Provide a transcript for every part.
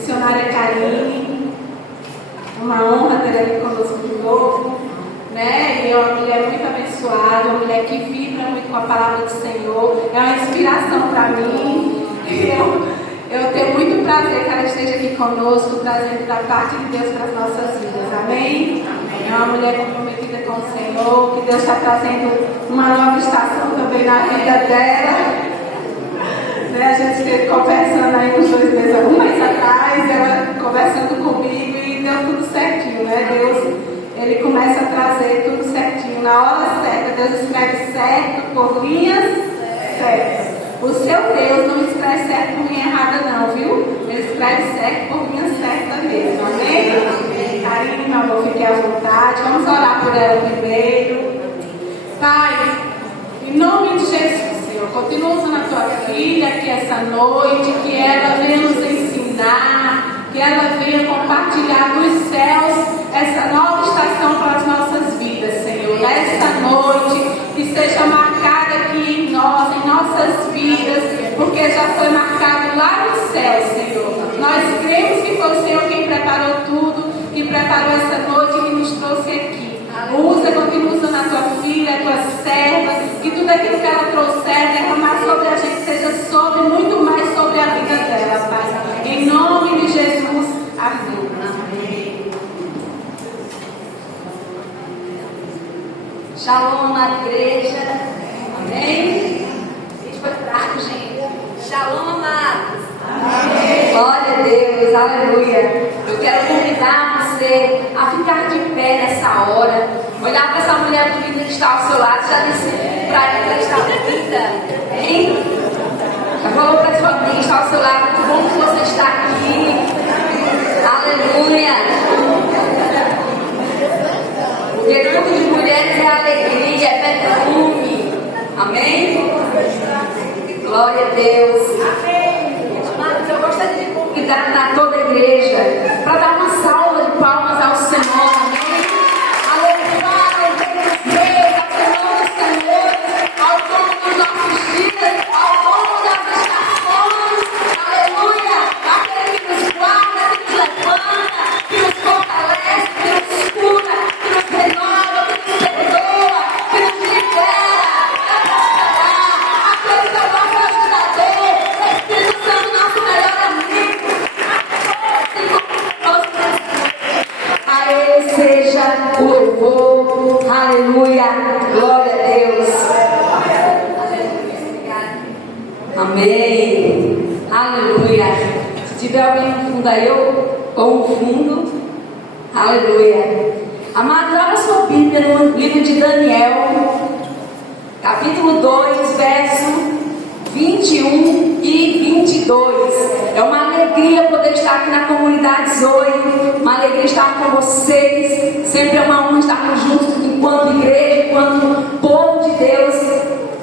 missionária Karine. Uma honra ter aqui conosco de novo, né? E é uma mulher muito abençoada, uma mulher que vibra muito com a palavra do Senhor. É uma inspiração para mim. Eu tenho muito prazer que ela esteja aqui conosco, trazendo da parte de Deus para as nossas vidas. Amém? É uma mulher comprometida com o Senhor, que Deus está trazendo uma nova estação também na vida dela. A gente esteve conversando aí uns 2 meses, um mês atrás, ela conversando comigo e deu tudo certinho, né? Deus, Ele começa a trazer tudo certinho, na hora certa. Deus escreve certo por linhas certas. O seu Deus não escreve certo por linha errada não, viu? Ele escreve certo por linha certa mesmo, amém? Karine, meu amor, fique à vontade. Vamos orar por ela primeiro. Pai, em nome de Jesus, Senhor, continua usando a tua filha aqui essa noite, que ela venha nos ensinar, que ela venha compartilhar dos céus essa nova estação para as nossas vidas, Senhor. Nesta noite, que seja marcada aqui em nós, em nossas vidas, porque já foi marcado lá no céu, Senhor. Nós cremos que foi o Senhor quem preparou tudo, que preparou essa noite e que nos trouxe aqui. Usa, continua usando a tua filha, a tua serva, que tudo aquilo que ela trouxer, derramar sobre a gente, seja sobre, muito mais sobre a vida dela, Pai. Em nome de Jesus, amém. Shalom, amada igreja. Amém? Isso foi fraco, gente. Shalom, amados. Amém. Glória a Deus, aleluia. Eu quero convidar você a ficar de pé nessa hora. Olhar para essa mulher bonita que está ao seu lado. Já disse para ela que ela está bonita? Hein? Já falou para a sua amiga que está ao seu lado. Que bom que você está aqui. Aleluia. Porque tudo de mulheres é alegria, é perfume. Amém? Glória a Deus. Amém. Mas eu gostaria de convidar toda a igreja para dar uma salva de palmas ao Senhor. Amém? A louvar, a agradecer ao Senhor dos Senhores, ao dono dos nossos dias, ao dono das estações. Aleluia. Aquele que nos guarda, que nos levanta, que nos fortalece, que nos cura, que nos renova, que nos perdoa, que nos libera, aquele que é o nosso ajudador, Espírito Santo, nosso melhor amigo. A Ele seja o louvor, aleluia, glória a Deus. Amém, aleluia. Se tiver alguém no fundo aí, eu com o fundo, aleluia. Amados, abra sua Bíblia no livro de Daniel, capítulo 2, verso 21 e 22. É uma alegria poder estar aqui na comunidade Zoe, uma alegria estar com vocês. Sempre é uma honra estarmos juntos enquanto igreja, enquanto povo de Deus.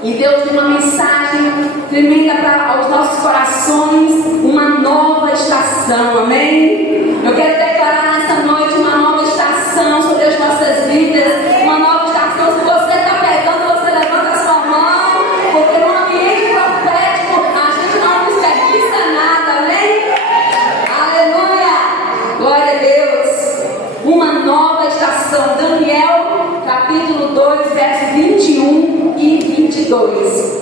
E Deus tem uma mensagem tremenda para os nossos corações, uma nova estação, amém? Eu quero declarar nessa noite uma nova estação sobre as nossas vidas, uma nova estação. Se você está pegando, você levanta a sua mão, porque no ambiente profético a gente não desperdiça nada, amém? Aleluia! Glória a Deus! Uma nova estação. Daniel, capítulo 2, verso 21 e 22.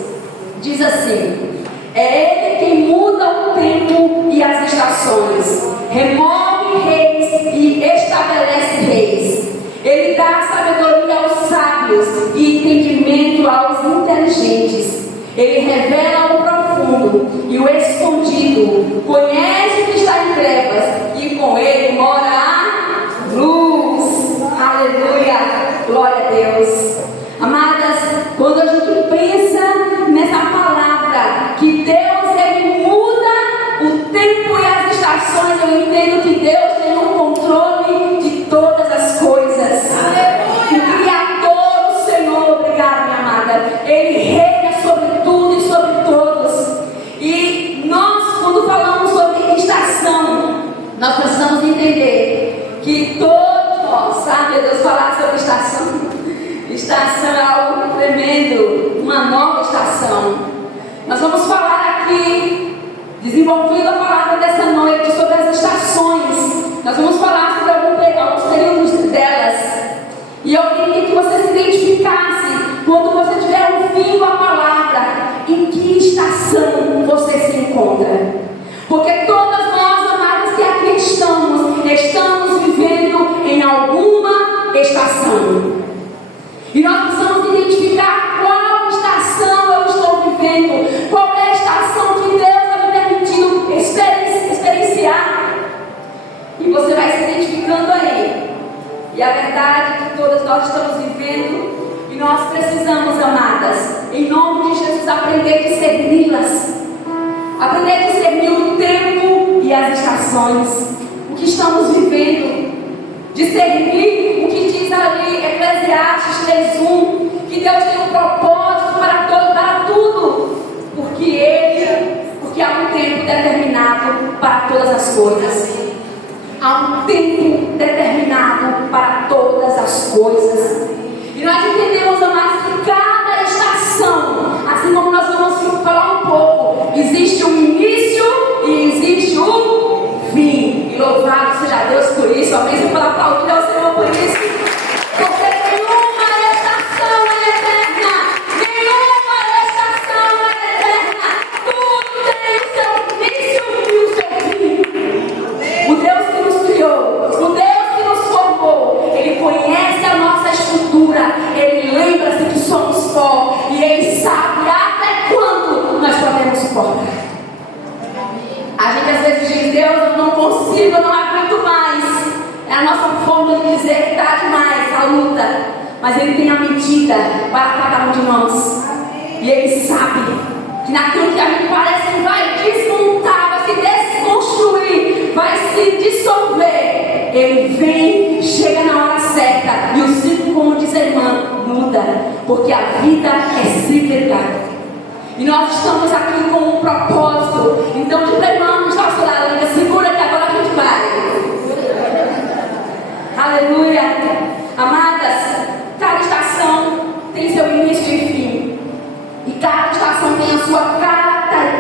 Diz assim: é Ele quem muda o tempo e as estações, remove reis e estabelece reis. Ele dá sabedoria aos sábios e entendimento aos inteligentes. Ele revela o profundo e o escondido, conhece o que está em trevas e com ele mora a luz. Aleluia, glória a Deus. Amadas, quando a gente pensa nessa palavra, que Deus ele muda o tempo e as estações, eu entendo que Deus tem um controle de todas as coisas. O Criador, o Senhor, obrigado, minha amada, Ele reina sobre tudo e sobre todos. E nós, quando falamos sobre estação, nós precisamos entender que todos nós, sabe, Deus falar sobre estação. Estação é algo tremendo, uma nova estação. Nós vamos falar aqui, desenvolvendo a palavra dessa noite sobre as estações. estamos vivendo em alguma estação. E nós precisamos identificar qual estação eu estou vivendo, qual é a estação que Deus está me permitindo experienciar. E você vai se identificando aí. E a verdade é que todas nós estamos vivendo, e nós precisamos, amadas, em nome de Jesus, aprender a discerni-las. Aprender a discernir o tempo e as estações, o que estamos vivendo. Discernir o que diz ali Eclesiastes 3:1, que Deus tem um propósito para tudo, porque há um tempo determinado para todas as coisas. Há um tempo determinado para todas as coisas. E nós entendemos, amados, que cada estação, assim como nós vamos falar um pouco, existe um início e existe um fim. E louvado seja Deus por isso. Amém? Você pode aplaudir ao Senhor por isso. Porque nenhuma estação é eterna. Nenhuma estação é eterna. Tudo tem o seu início e o seu fim. O Deus que nos criou, o Deus que nos formou, Ele conhece a nossa estrutura. Ele lembra-se que somos pó. E Ele sabe até quando nós podemos suportar. A gente às vezes diz: Deus, eu não consigo, eu não aguento mais. É a nossa forma de dizer que está demais a luta. Mas Ele tem a medida para cada um de nós. E Ele sabe que naquilo que a gente parece que vai desmontar, vai se desconstruir, vai se dissolver, Ele vem, chega na hora certa. E o ciclo, como diz a irmã, muda. Porque a vida é cíclica. E nós estamos aqui com um propósito. Então, diga para a irmã que está ao seu lado, diga: segura que agora a gente vai. Aleluia. Amadas, cada estação tem seu início e fim. E cada estação tem a sua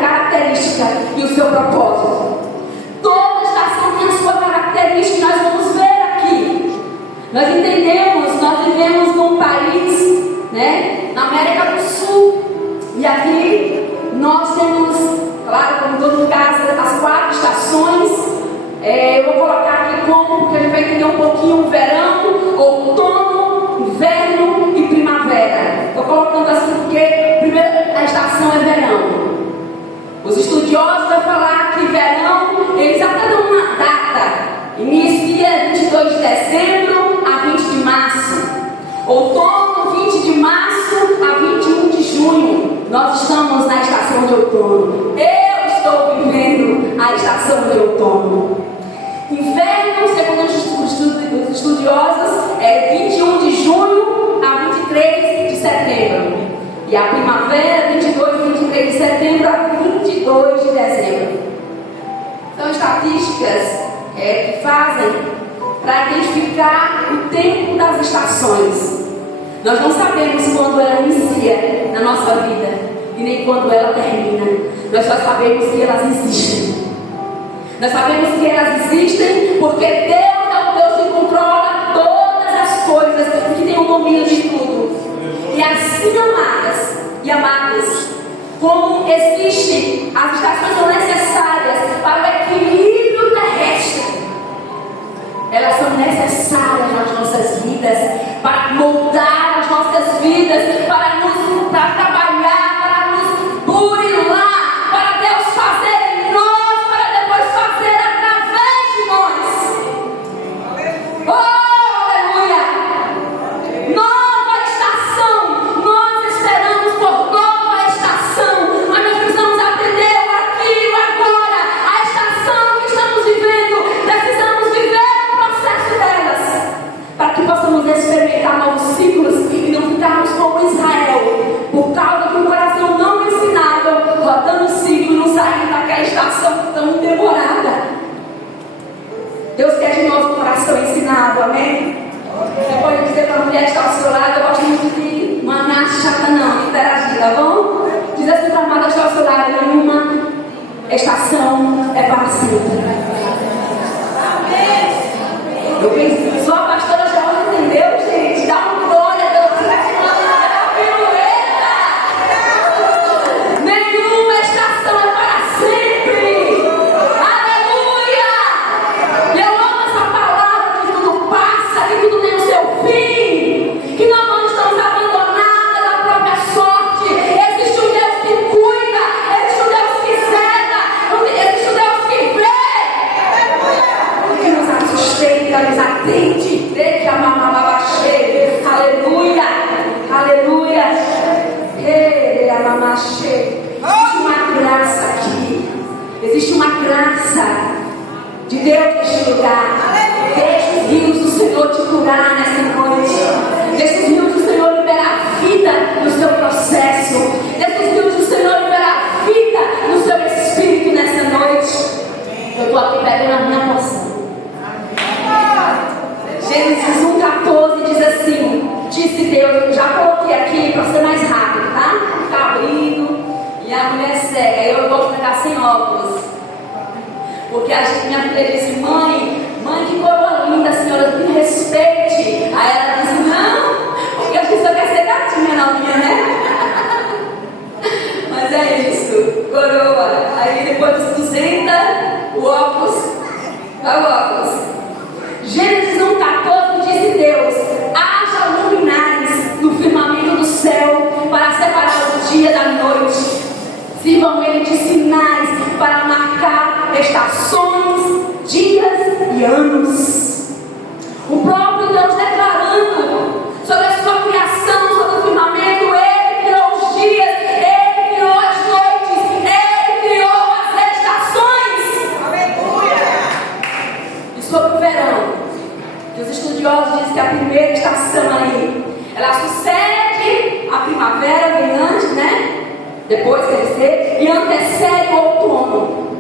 característica e o seu propósito. Toda estação tem a sua característica e nós vamos ver aqui. Nós entendemos, nós vivemos num país, né, na América do Sul. E aqui nós temos, claro, como todo lugar, as 4 estações. Eu vou colocar aqui como, porque a gente vai entender um pouquinho: verão, outono, inverno e primavera. Estou colocando assim porque primeiro a estação é verão. Os estudiosos vão falar que verão, eles até dão uma data: inicia 22 de dezembro a 20 de março. Outono, 20 de março a 21 de junho. Nós estamos na estação de outono. Eu estou vivendo a estação de outono. Inverno, segundo os estudiosos, é 21 de junho a 23 de setembro. E a primavera, 22 e 23 de setembro a 22 de dezembro. São estatísticas que fazem para identificar o tempo das estações. Nós não sabemos quando ela inicia na nossa vida e nem quando ela termina. Nós só sabemos que elas existem. Nós sabemos que elas existem porque Deus é o Deus que controla todas as coisas e que tem o domínio de tudo. E assim, amadas e amados, como existem, as estações são necessárias para o equilíbrio terrestre. Elas são necessárias nas nossas vidas, para moldar as nossas vidas, para trabalhar, para nos burilar, para Deus fazer em nós, para depois fazer através de nós. Oh, aleluia! Nova estação, nós esperamos por nova estação, mas nós precisamos aprender o aqui e o agora, a estação que estamos vivendo. Precisamos viver delas, para que possamos experimentar novos ciclos e não ficarmos como Israel, por causa de um coração não ensinável, rodando o ciclo e não saindo daquela estação tão demorada. Deus quer de nós um coração ensinado, amém? Você pode dizer para a mulher que está ao seu lado: eu gosto muito de maná chata, não, interagir, tá bom? Diz assim para a amada que está ao seu lado: nenhuma estação é para sempre. Eu pensei, só a pastora já entendeu, gente? Dá uma glória a Deus. Nenhuma estação é para sempre. Aleluia! Eu amo essa atende. Aleluia, aleluia. Existe uma graça aqui. Existe uma graça de Deus neste lugar. Deixa os rios do Senhor te curar nessa noite. Deixa os rios do Senhor liberar vida no seu processo. Deixa os rios do Senhor liberar vida no seu espírito nessa noite. Eu estou aqui pegando a minha porção. Gênesis 1,14 diz assim: disse Deus, já coloquei aqui para ser mais rápido, tá? Está abrindo e a mulher cega. Eu gosto de pegar sem óculos, porque minha filha disse: mãe, que coroa linda, senhora, me respeite. Aí ela disse: não, porque a pessoa quer ser gatinha na minha, né? Mas é isso, coroa. Aí depois tu senta o óculos, vai o óculos. Gênesis 1,14 disse Deus: haja luminares no firmamento do céu para separar o dia da noite. Sirvam ele de sinais para marcar estações, dias e anos. O próprio Deus declarando sobre a sua criação, sobre o firmamento. Ele criou os dias, ele criou as noites, ele criou as estações. Aleluia! E sobre o verão, que os estudiosos dizem que a primeira estação aí, ela sucede a primavera, vem antes, né? Depois quer dizer, e antecede o outono.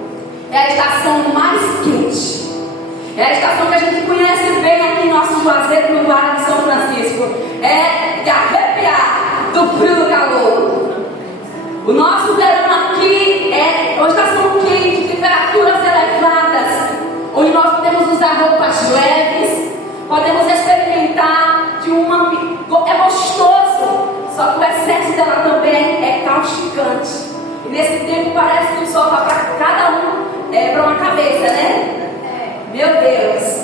É a estação mais quente. É a estação que a gente conhece bem aqui em nosso Juazeiro, no Vale de São Francisco. É de arrepiar do frio do calor. O nosso verão aqui é uma estação quente, temperaturas elevadas, onde nós podemos usar roupas leves, podemos experimentar de uma... É gostoso, só que o excesso dela também é causticante. E nesse tempo parece que o sol está para cada um, para uma cabeça, né? Meu Deus.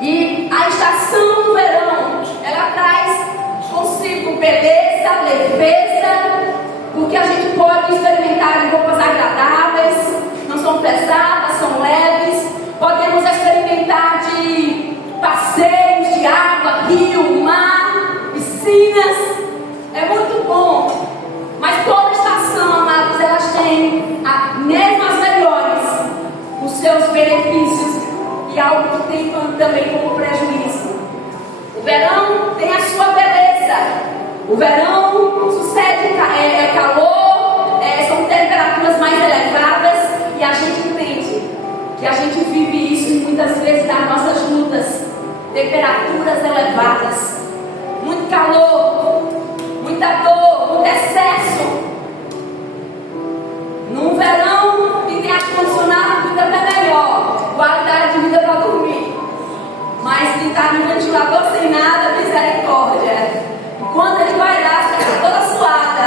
E a estação do verão, ela traz consigo beleza, leveza, porque a gente pode experimentar de roupas agradáveis, não são pesadas, são leves. Podemos experimentar de passeios de água, rio, mar, piscinas. É muito bom. Mas toda estação, amados, elas têm, mesmo as melhores, os seus benefícios e algo que tem também como prejuízo. O verão tem a sua beleza. O verão sucede calor, são temperaturas mais elevadas, e a gente entende que a gente vive isso muitas vezes nas nossas lutas. Temperaturas elevadas, muito calor, muita dor, muito excesso. No verão, quem tem ar-condicionado fica até melhor, qualidade de vida para dormir. Mas quem está no ventilador sem nada, misericórdia. Quando ele vai lá, fica toda suada.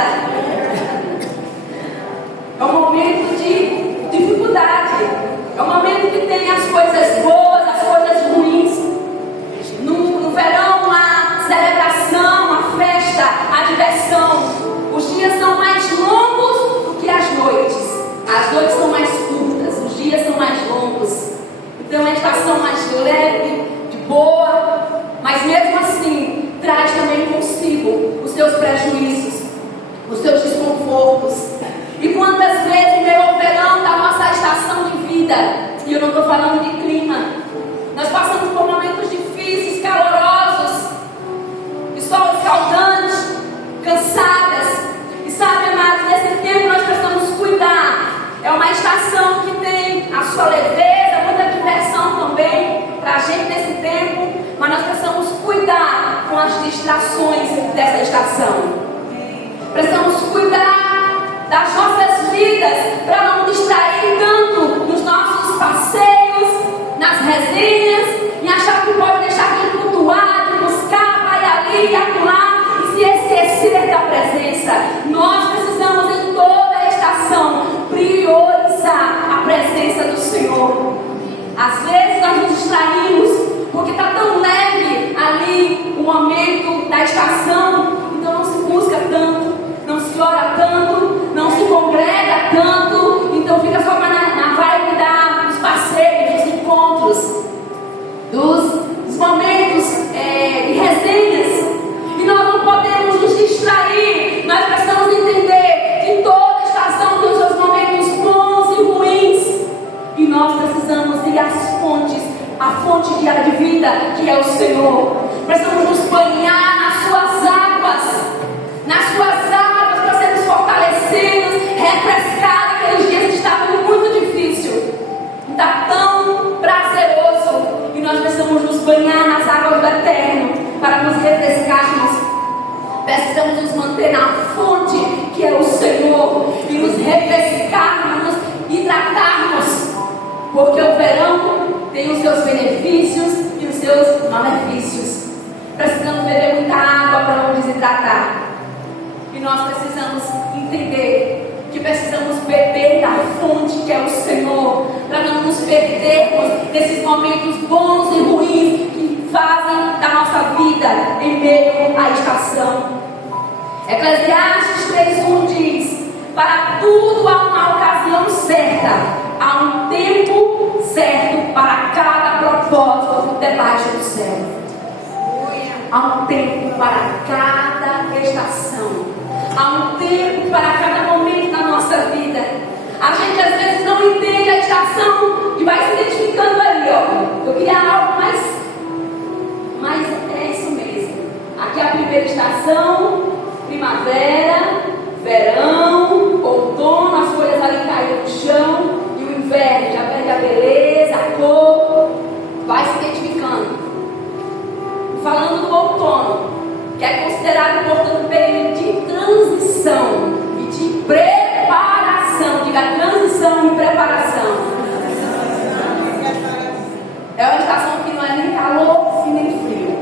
É um momento de dificuldade. É um momento que tem as coisas boas, as coisas ruins. No verão, a celebração, a festa, a diversão. Os dias são mais longos do que as noites. As noites são mais curtas, os dias são mais longos. Então é uma estação mais leve, de boa, mas mesmo assim traz também consigo os seus prejuízos, os seus desconfortos. E quantas vezes, meu, o verão da nossa estação de vida, e eu não estou falando de clima, nós passamos por momentos difíceis, calorosos, de sol escaldante, cansadas. E sabe, amados, nesse tempo nós precisamos cuidar. É uma estação que tem a sua leveza, muita diversão também para a gente nesse tempo, mas nós precisamos cuidar com as distrações dessa estação. Precisamos cuidar das nossas vidas para não distrair tanto nos nossos passeios, nas resenhas, e achar que pode deixar de cultuar, de buscar, vai ali e acolá e se esquecer da presença. Nós precisamos em toda a estação priorizar a presença do Senhor. Às vezes nós nos distraímos porque está tão leve ali o momento da estação, então não se busca tanto, não se ora tanto, não se congrega tanto, então fica só na vibe dos passeios, dos encontros, dos fonte de vida, que é o Senhor. Precisamos nos banhar nas suas águas, para sermos fortalecidos, refrescados. Aqueles dias que estavam muito difícil, está tão prazeroso, e nós precisamos nos banhar nas águas do Eterno para nos refrescarmos. Precisamos nos manter na fonte, que é o Senhor, e nos refrescarmos, nos hidratarmos, porque o verão tem os seus benefícios e os seus malefícios. Precisamos beber muita água para não desidratar, e nós precisamos entender que precisamos beber da fonte, que é o Senhor, para não nos perdermos nesses momentos bons e ruins que fazem da nossa vida em meio à estação. Eclesiastes 3:1 diz: para tudo há uma ocasião certa, há um tempo certo para cada propósito debaixo do céu. Há um tempo para cada estação, há um tempo para cada momento da nossa vida. A gente às vezes não entende a estação e vai se identificando ali, ó. Eu queria algo mas é isso mesmo. Aqui é a primeira estação, primavera, verão, outono, as folhas ali caem no chão, e o inverno já perde a beleza, a cor, vai se identificando. Falando do outono, que é considerado, portanto, um período de transição e de preparação. Diga transição e preparação. É uma estação que não é nem calor e nem frio,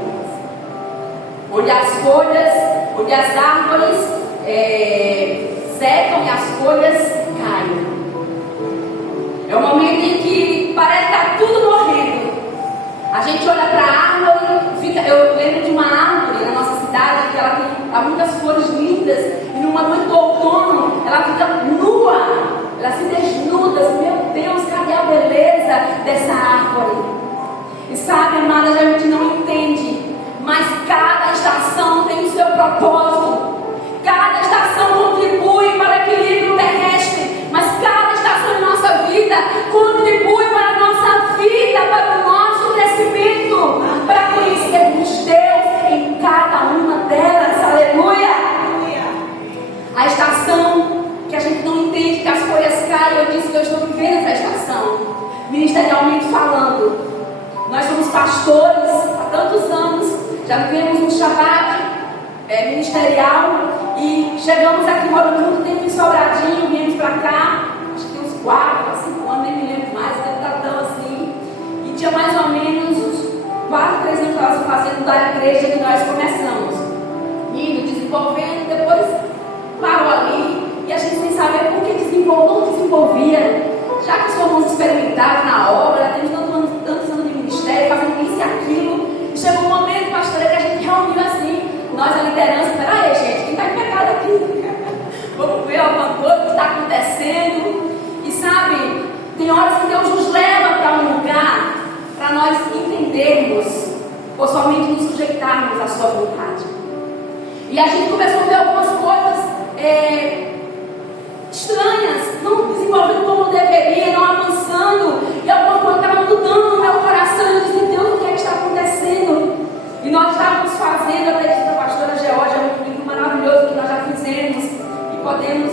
onde as folhas, onde as árvores secam e as folhas caem. É um momento em que parece que está tudo morrendo. A gente olha para a árvore, eu lembro de uma árvore na nossa cidade que ela tem muitas flores lindas, e no momento do outono ela fica nua, ela se desnuda. Meu Deus, cadê a beleza dessa árvore? E sabe, amadas, a gente não entende, mas cada estação tem o seu propósito. Cada estação contribui para o equilíbrio terrestre, mas cada estação em nossa vida contribui para a nossa vida, para o nosso crescimento, para conhecermos Deus em cada uma delas. Aleluia! A estação que a gente não entende, que as folhas caem, eu disse que eu estou vivendo essa estação, ministerialmente falando. Nós somos pastores há tantos anos, já vivemos um Shabbat ministerial, e chegamos aqui morando muito tempo em Sobradinho, viemos para cá, acho que uns 4 a 5 anos, nem me lembro mais, deve estar tão assim, e tinha mais ou menos uns 4, 3 anos que nós fazendo da igreja que nós começamos, indo, desenvolvendo, depois parou ali, e a gente sem saber por que não desenvolvia, já que somos experimentados na obra, temos tantos anos de ministério, fazendo isso e aquilo, e chegou um momento, pastora, que a gente reuniu assim, nós a liderança, peraí gente, quem está em pecado aqui? Vamos ver alguma coisa que está acontecendo. E sabe, tem horas que Deus nos leva para um lugar para nós entendermos, ou somente nos sujeitarmos à sua vontade. E a gente começou a ver algumas coisas estranhas, não desenvolvendo como deveria, não avançando, e alguma coisa estava mudando no meu coração. Eu disse: Deus, o que é que está acontecendo? E nós estávamos fazendo, até disse a pastora Georgia, um livro maravilhoso que nós já fizemos, e podemos,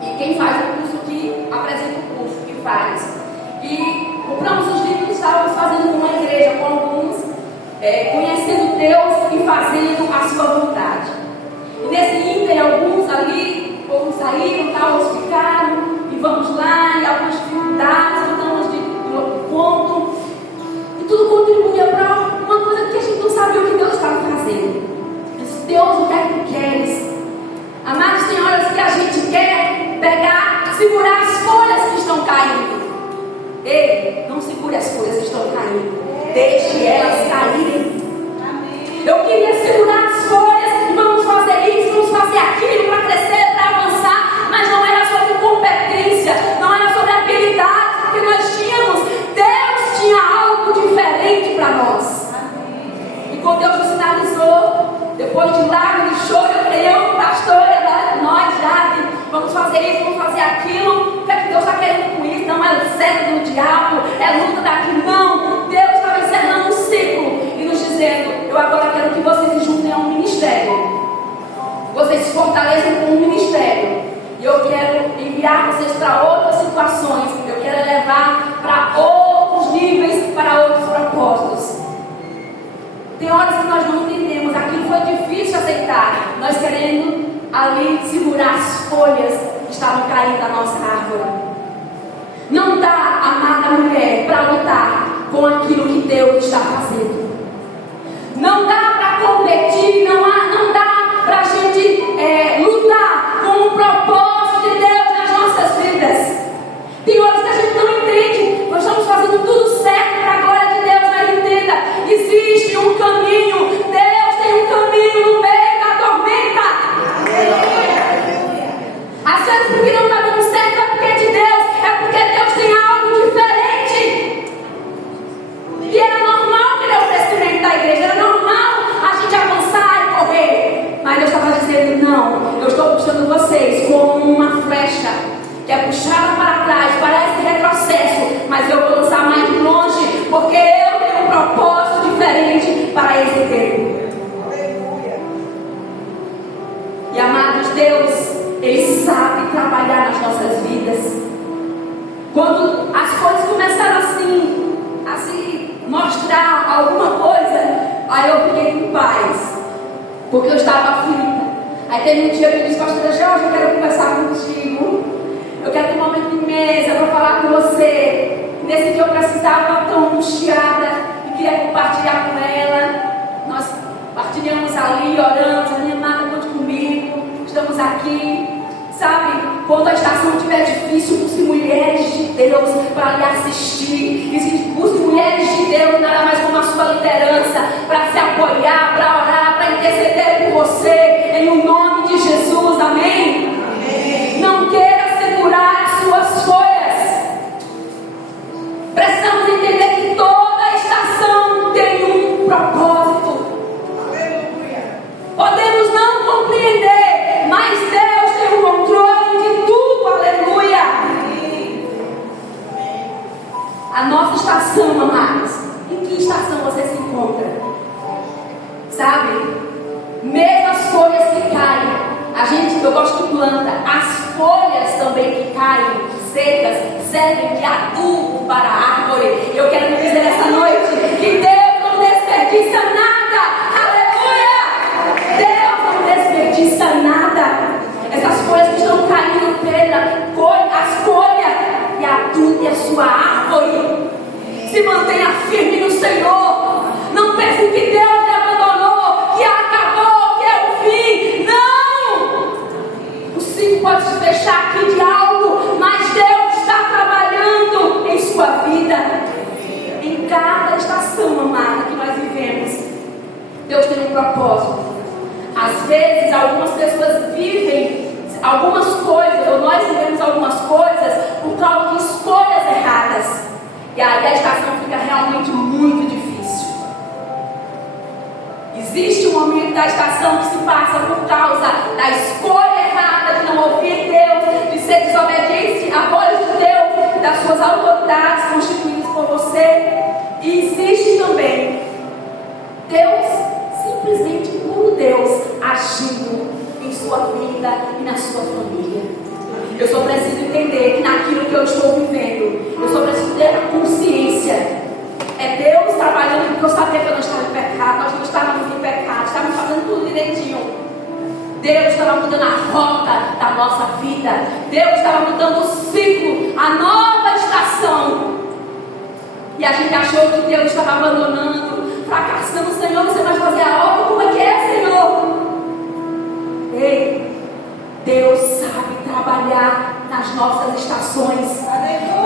e quem faz o curso que apresenta o curso, que faz. E compramos os livros que estávamos fazendo com uma igreja, com alguns, conhecendo Deus e fazendo a sua vontade. E nesse ínter, alguns ali, alguns saíram, outros ficaram, e vamos lá, e algumas dificuldades, voltamos de outro ponto, e tudo contribuía para uma coisa que a gente não sabia o que Deus estava fazendo. Eu disse: Deus, o que é que tu queres? Amados, tem horas que a gente quer pegar, segurar as folhas que estão caindo. Ei, não segure as folhas que estão caindo, deixe elas caírem. Eu queria segurar as folhas, e vamos fazer isso, vamos fazer aquilo, para crescer, para avançar, mas não era sobre competência, não era sobre habilidade, porque nós tínhamos, Deus tinha algo diferente para nós. E quando Deus nos sinalizou, depois de lágrimas de choro, eu falei: pastora, nós já vamos fazer isso, vamos fazer aquilo. O que é que Deus está querendo com isso? Não é o certo do diabo, é luta daqui. Não, Deus estava Deus querendo ali segurar as folhas que estavam caindo da nossa árvore. Não dá, amada mulher, para lutar com aquilo que Deus está fazendo. Não dá para competir, não dá para a gente lutar com o propósito de Deus nas nossas vidas. Tem horas que a gente não entende, nós estamos fazendo tudo certo para a glória de Deus, mas entenda, existe um caminho, Deus tem um caminho no meio da tormenta. Às vezes porque não está dando certo é porque é de Deus, é porque Deus tem algo diferente. E era normal querer o crescimento da igreja, era normal a gente avançar e correr. Mas Deus estava dizendo, não, eu estou puxando vocês como uma flecha que é puxada para trás, parece retrocesso, mas eu vou lançar mais de longe, porque eu tenho um propósito diferente para esse tempo. E amados, Deus, Ele sabe trabalhar nas nossas vidas. Quando as coisas começaram assim, a se mostrar alguma coisa, aí eu fiquei com paz, porque eu estava aflita. Aí teve um dia que eu disse, pastora Jorge, eu quero conversar contigo. Eu quero ter um momento de mesa para falar com você. Nesse dia eu precisava tão angustiada e queria compartilhar com ela. Nós partilhamos ali, oramos, minha amada, conte comigo. Estamos aqui. Sabe, quando a estação estiver difícil, busque mulheres de Deus para lhe assistir. E busque mulheres de Deus, nada mais como a sua liderança, para se apoiar, para orar, para interceder por você. Em o nome de Jesus, amém? Amém. Não queira segurar as suas folhas. Precisamos entender que toda estação tem um propósito. Aleluia. Podemos não compreender, mas Deus tem o controle de tudo. Aleluia. A nossa estação, amados, em que estação você se encontra? Sabe? Mesmo as folhas que caem, eu gosto de planta, as folhas também que caem secas servem de adubo para a árvore. Eu quero lhe dizer essa noite que Deus não desperdiça nada. Aleluia! Deus não desperdiça nada. Essas folhas que estão caindo as folhas e adubo a sua árvore. Se mantenha firme no Senhor. Não pense que Deus lhe abandonou, que acabou, que é o fim. Não! O ciclo pode se fechar aqui de algo, mas Deus está trabalhando em sua vida. Em cada estação, amada, que nós vivemos, Deus tem um propósito. Às vezes, algumas pessoas vivem algumas coisas, ou nós vivemos algumas coisas por causa de escolhas erradas. E aí a estação fica realmente muito difícil. Existe um momento da estação que se passa por causa da escolha errada de não ouvir Deus, de ser desobediente à voz de Deus e das suas autoridades constituídas por você. E existe também Deus, simplesmente por Deus, agindo em sua vida e na sua família. Eu só preciso entender que naquilo que eu estou vivendo, eu só preciso ter a consciência. É Deus trabalhando, porque eu sabia que eu não estava em pecado, nós não estávamos em pecado, estávamos fazendo tudo direitinho. Deus estava mudando a rota da nossa vida. Deus estava mudando o ciclo, a nova estação. E a gente achou que Deus estava abandonando, fracassando. Senhor, você vai fazer a obra? Como é que é, Senhor? Ei, Deus sabe trabalhar nas nossas estações.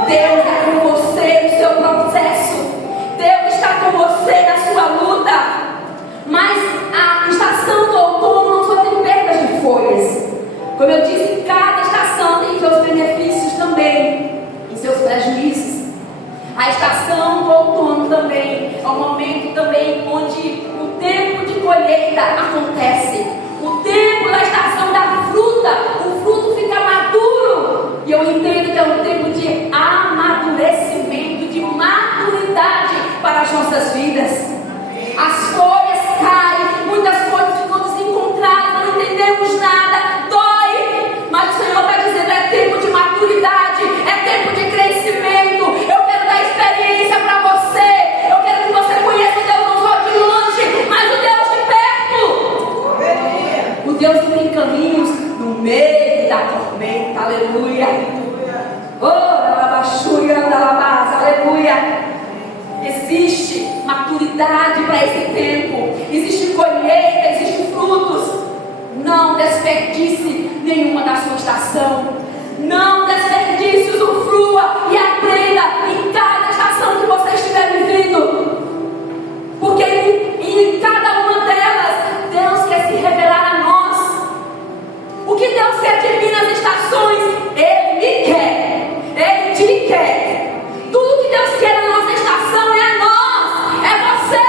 Deus está com você no seu processo. Deus está com você na sua luta. Mas a estação do outono não só tem perdas de folhas. Como eu disse, cada estação tem seus benefícios também e seus prejuízos. A estação do outono também é um momento também onde o tempo de colheita acontece. O tempo da estação da fruta, o fruto fica maduro. E eu entendo que é um tempo de amadurecimento, de maturidade para as nossas vidas. As folhas caem, muitas folhas ficam desencontradas, não entendemos nada, dói. Mas o Senhor está dizendo, é tempo de maturidade, é tempo de crescimento. Eu quero dar experiência para você. Eu quero que você conheça o Deus não só de longe, mas o Deus de perto. O Deus maturidade para esse tempo. Existe colheita, existem frutos. Não desperdice nenhuma da sua estação. Não desperdice, usufrua e aprenda em cada estação que você estiver vivendo. Porque em cada uma delas, Deus quer se revelar a nós. O que Deus quer de mim nas estações, Ele me quer. Ele te quer. Tudo que Deus quer na nossa estação é a nós. É você.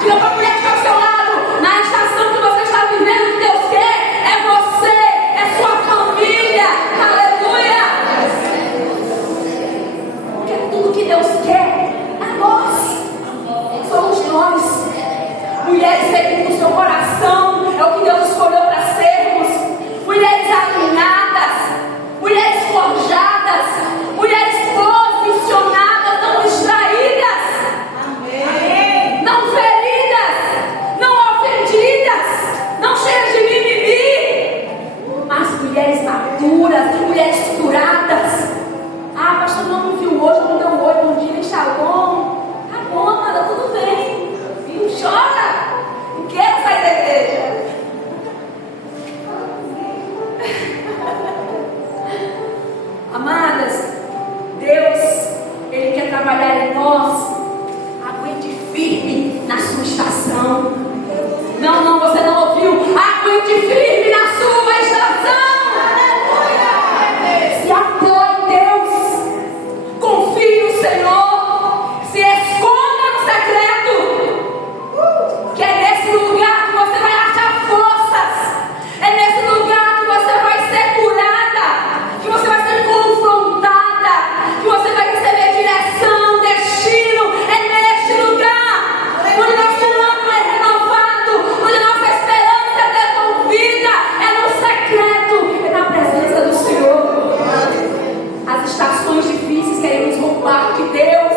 Diga para a mulher que está ao seu lado. Na estação que você está vivendo, o que Deus quer é você. É sua família. Aleluia. Porque tudo que Deus quer é nós. Somos nós. Mulheres seguindo o seu coração. É o que Deus escolheu para sermos. Mulheres alinhadas. Mulheres forjadas. Mulheres posicionadas, não distraídas. Amém. Não feridas. Não ofendidas. Não cheias de mimimi. Mas mulheres maduras. Mulheres curadas. Ah, pastor, não me viu hoje. Não deu oi, bom dia, shalom. Tá bom, amada, tudo bem. Não chora. Não quero sair da igreja. Amadas, Deus, Ele quer trabalhar em nós. Aguente firme na sua estação. Não, você não ouviu. Aguente firme na sua estação. Se apoie em Deus. Confie no Senhor. Se esconda no secreto. Que é nesse lugar que você vai achar forças. É nesse lugar que você vai ser curada. Que você vai ser confrontada. Que você vai receber direção, destino. É neste lugar. Onde nosso ânimo é renovado. Onde nossa esperança é devolvida. É no secreto. É na presença do Senhor. As estações difíceis querem nos roubar de Deus.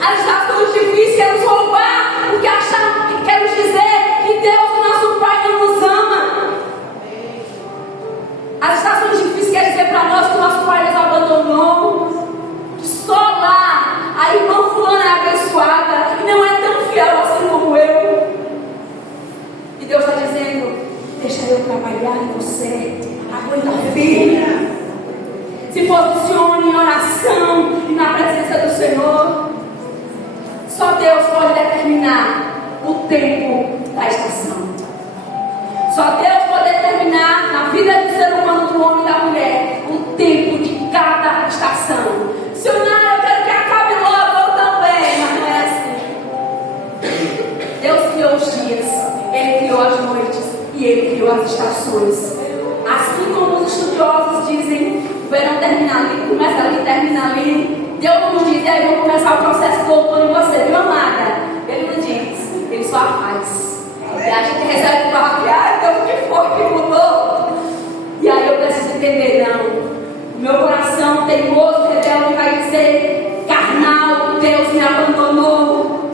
As estações difíceis querem nos roubar. Porque queremos dizer que Deus, nosso Pai, não nos ama. As estações difíceis querem dizer para nós que o nosso Pai nos abandonou. Que só lá a irmã fulana é abençoada e não é tão fiel assim como eu. E Deus está dizendo: deixa eu trabalhar em você. Aguenta firme. Se posicione em oração e na presença do Senhor. Só Deus pode determinar o tempo da estação. Só Deus pode determinar na vida do ser humano, do homem e da mulher, o tempo de cada estação. Se eu quero que acabe logo, eu também, mas não é assim. Deus criou os dias, Ele criou as noites e Ele criou as estações. Assim como os estudiosos dizem, o verão termina ali, começa ali, termina ali. Deus nos diz, aí vou começar o processo do outono em você, viu, amada? Ele não diz, Ele só faz. E a gente recebe o barco, Deus, o que foi que mudou? E aí eu preciso entender, não. Meu coração teimoso, rebelde, vai dizer, carnal, Deus me abandonou.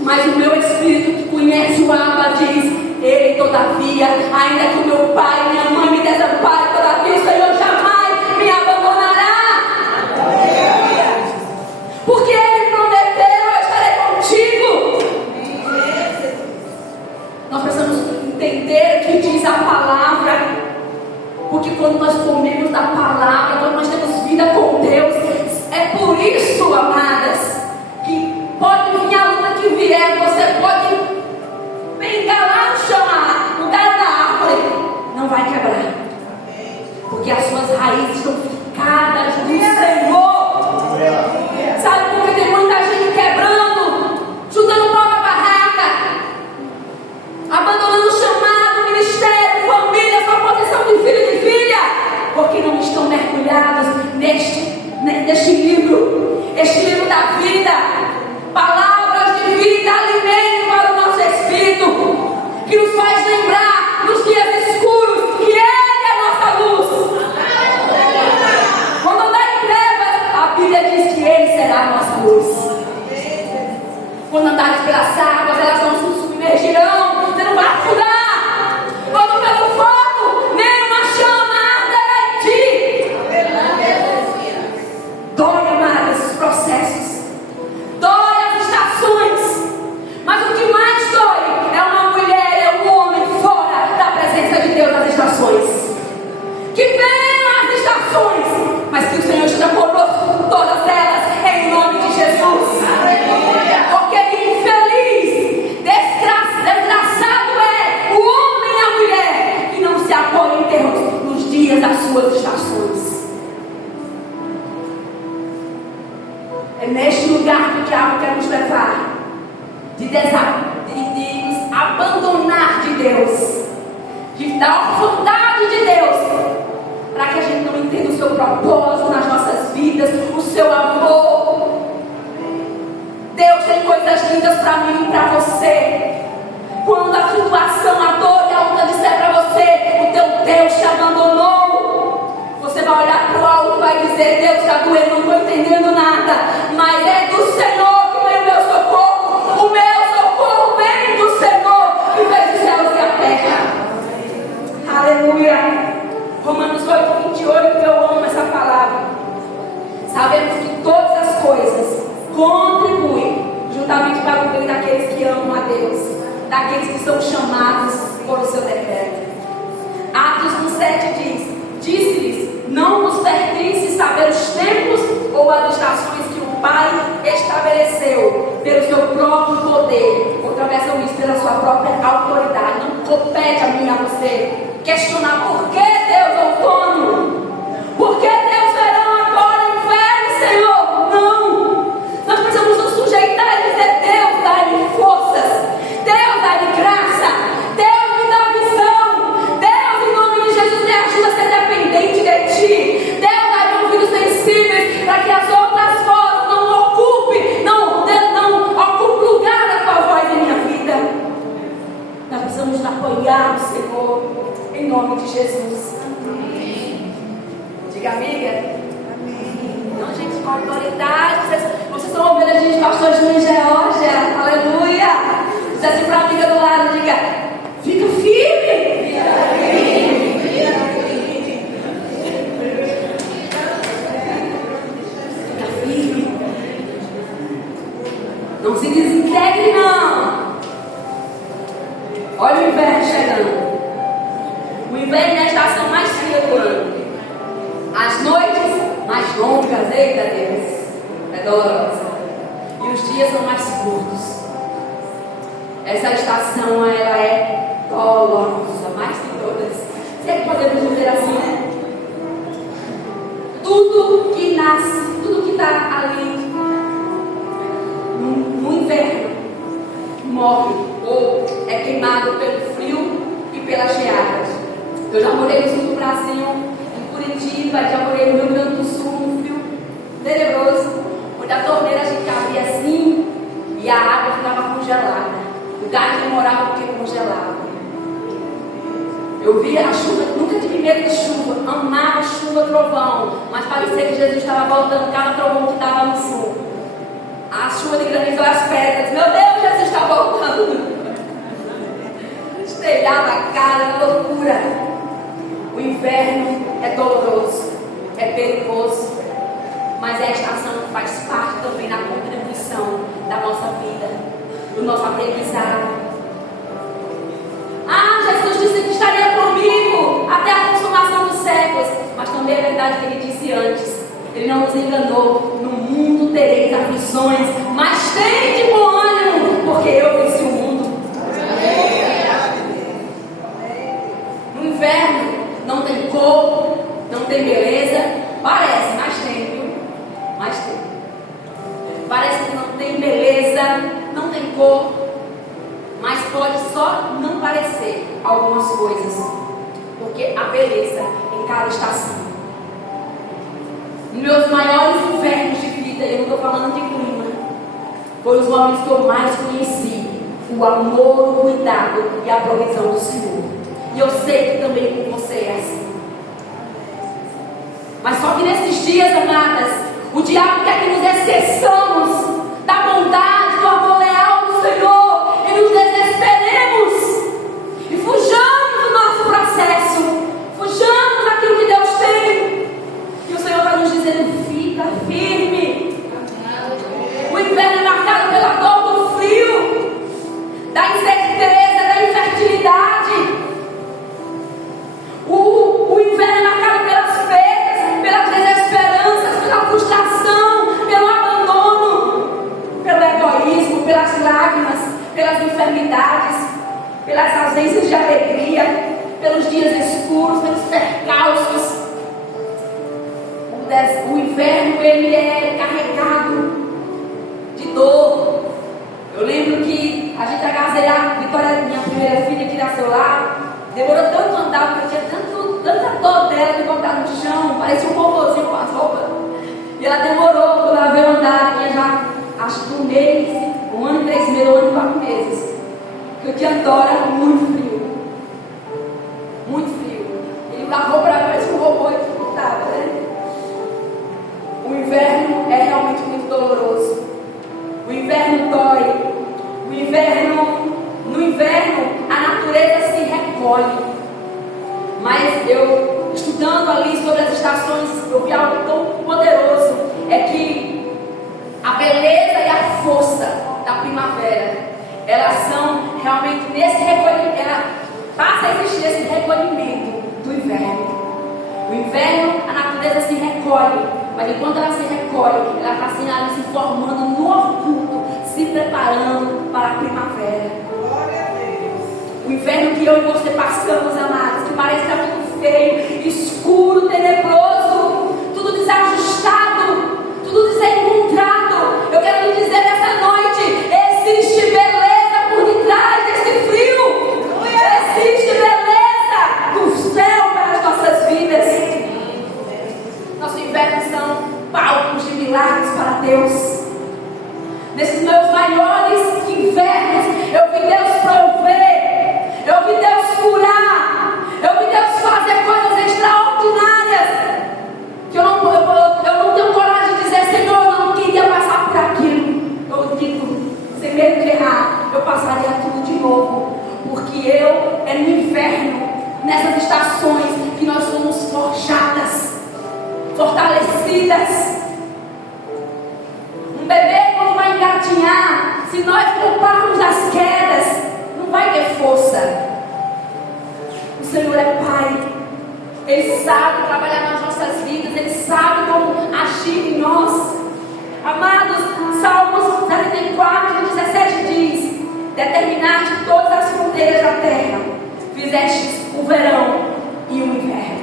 Mas o meu espírito que conhece o Abba diz, Ele todavia, ainda que o meu pai e minha mãe me desamparem, todavia o Senhor jamais me abandonará. Porque Ele prometeu, eu estarei contigo. Nós precisamos entender o que diz a palavra. Porque quando nós comemos da palavra, quando nós temos vida com Deus, é por isso, amadas, que pode vir a luta que vier, você pode engalar no chão, no galho da árvore, não vai quebrar. Porque as suas raízes estão ficadas no Senhor. Sabe por que tem muita gente quebrando, chutando pau na barraca, abandonando o chamado, ministério, família, sua posição de filho e de filha? Porque não estão mergulhados neste livro, este livro da vida, palavras de vida, alimento para o nosso espírito, que nos faz lembrar nos dias escuros que Ele é a nossa luz. Quando andar em trevas, a Bíblia diz que Ele será a nossa luz. Quando andares pelas águas, elas não se submergirão, você não vai afundar. Quando pelo fogo, nem uma chama arderá em ti. Dói, amados, os processos. Dói as estações. de nos abandonar de Deus, da orfandade de Deus, para que a gente não entenda o seu propósito nas nossas vidas, o seu amor. Deus tem coisas lindas para mim e para você. Quando a situação, a dor e a luta disser para você, o teu Deus te abandonou, você vai olhar para o alto e vai dizer: Deus, está doendo, não estou entendendo nada, mas é do Senhor que vem o meu socorro. O meu socorro vem do Senhor que fez os céus e a terra. Aleluia. Romanos 8:28, eu amo essa palavra. Sabemos que todas as coisas contribuem juntamente para o bem daqueles que amam a Deus, daqueles que são chamados por o seu decreto. Atos 1:7 diz: disse-lhes, não vos pertence saber os tempos ou as estações que o Pai estabeleceu pelo seu próprio poder. Outra versão diz: pela sua própria autoridade. Não compete a mim e a você questionar por que Deus é outono, por que Deus verão agora, inverno, Senhor. Não, nós precisamos nos sujeitar e dizer: Deus, dá-me forças, Deus, dá-me graça, Deus, me dá visão, Deus, em nome de Jesus, me ajuda a ser dependente de Ti, Deus, dá-me ouvidos sensíveis para que as outras vozes não ocupem lugar da Tua voz em minha vida. Nós precisamos apoiar o Senhor, em nome de Jesus. Amém. Diga, amiga. Amém. Então, gente, com autoridade, vocês estão ouvindo a gente, pastor Júnior Geórgia, aleluia. Diz assim para a amiga do lado, diga: fica firme. Fica firme. Fica firme. Não se desintegre, não. Olha o inverno chegando. O inverno é a estação mais fria do ano. As noites mais longas, eita Deus, é dolorosa. E os dias são mais curtos. Essa estação, ela é dolorosa, mais que todas. Sempre podemos dizer assim: tudo que nasce, tudo que está ali no inverno morre ou é queimado pelo frio e pelas geadas. Eu já morei no sul do Brasil, em Curitiba, já morei no Rio Grande do Sul, um frio tenebroso, onde a torneira a gente abria assim e a água ficava congelada. O gás demorava porque congelava. Eu via a chuva, nunca tive medo de chuva, amava chuva, trovão, mas parecia que Jesus estava voltando cada trovão que estava no sul. A chuva de granizo, as pedras, meu Deus, Jesus está voltando. Estelhava a cara, loucura. O inverno é doloroso, é perigoso, mas é a estação que faz parte também da contribuição da nossa vida, do nosso aprendizado. Jesus disse que estaria comigo até a consumação dos séculos, mas também é verdade que Ele disse antes. Ele não nos enganou: no mundo tereis aflições, mas tem de bom ânimo, porque eu venci o mundo. No inverno não tem cor, não tem beleza. Parece, mas tem, viu? Mas tem. Parece que não tem beleza, não tem cor, mas pode só não parecer algumas coisas, porque a beleza em cada estação. Meus maiores invernos de vida, eu não estou falando de clima, foram os momentos que eu mais conheci o amor, o cuidado e a provisão do Senhor. E eu sei que também com você é assim. Mas só que nesses dias, amadas, o diabo quer que nos esqueçamos da bondade, do amor leal do Senhor, e nos desesperemos e fujamos do nosso processo, fujamos daquilo que Deus tem. E o Senhor está nos dizendo: fica firme. O inverno é marcado pela dor do frio, da incerteza, da infertilidade. O inverno é marcado pelas perdas, pelas desesperanças, pela frustração, pelo abandono, pelo egoísmo, pelas lágrimas, pelas enfermidades, pelas ausências de alegria, pelos dias escuros, pelos percalços. O inverno, ele é carregado de dor. Eu lembro que primeira filha que nasceu lá, demorou tanto a andar, porque eu tinha tanta dor dela de botar no chão, parecia um robôzinho com as roupas. E ela demorou, quando ela veio andar, tinha já, acho que 1 mês, 1 ano e 3 meses, 1 ano e 4 meses. Porque o Tiandora era muito frio. Muito frio. Ele lavou para ela, parecia um robô e tudo estava, né? O inverno é realmente muito doloroso. O inverno dói. No inverno, a natureza se recolhe. Mas eu, estudando ali sobre as estações, eu vi algo tão poderoso. É que a beleza e a força da primavera, elas são realmente nesse recolhimento, ela passa a existir esse recolhimento do inverno. O inverno, a natureza se recolhe, mas enquanto ela se recolhe, ela está assim, ali, se formando no oculto, se preparando para a primavera. Glória a Deus. O inverno que eu e você passamos, amados, que parece que está tudo feio, escuro, tenebroso, tudo desajustado, tudo desencontrado. Eu quero lhe dizer nessa noite, existe beleza por detrás desse frio. Existe beleza do céu para as nossas vidas. Nosso inverno são palcos de milagres para Deus. Nesses meus maiores invernos, eu vi Deus prover, eu vi Deus curar, eu vi Deus fazer coisas extraordinárias, que eu não tenho coragem de dizer, Senhor, eu não queria passar por aquilo. Eu digo, sem medo de errar, eu passaria tudo de novo, porque é no inverno, nessas estações, que nós somos forjadas, fortalecidas. Um bebê, quando vai engatinhar, se nós pouparmos das quedas, não vai ter força. O Senhor é Pai, Ele sabe trabalhar nas nossas vidas, Ele sabe como agir em nós. Amados, Salmos 74, 17 diz: determinaste todas as fronteiras da terra, fizeste o verão e o inverno.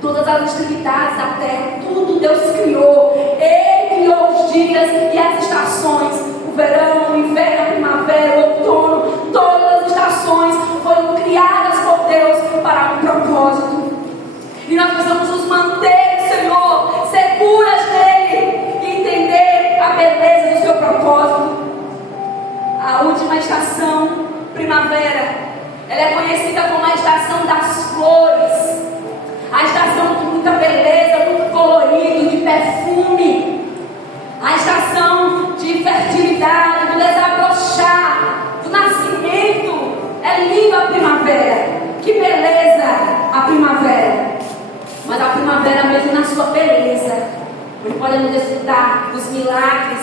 Todas as extremidades da terra, tudo Deus criou. Ele criou os dias e as estações, o verão, o inverno, a primavera, o outono. Todas as estações foram criadas por Deus para um propósito. E nós precisamos nos manter, Senhor, seguras nele e entender a beleza do seu propósito. A última estação, primavera, ela é conhecida como a estação das flores. A estação de muita beleza, muito colorido, de perfume. A estação de fertilidade, do desabrochar, do nascimento. É linda a primavera. Que beleza a primavera. Mas a primavera mesmo na sua beleza, onde podemos desfrutar dos milagres,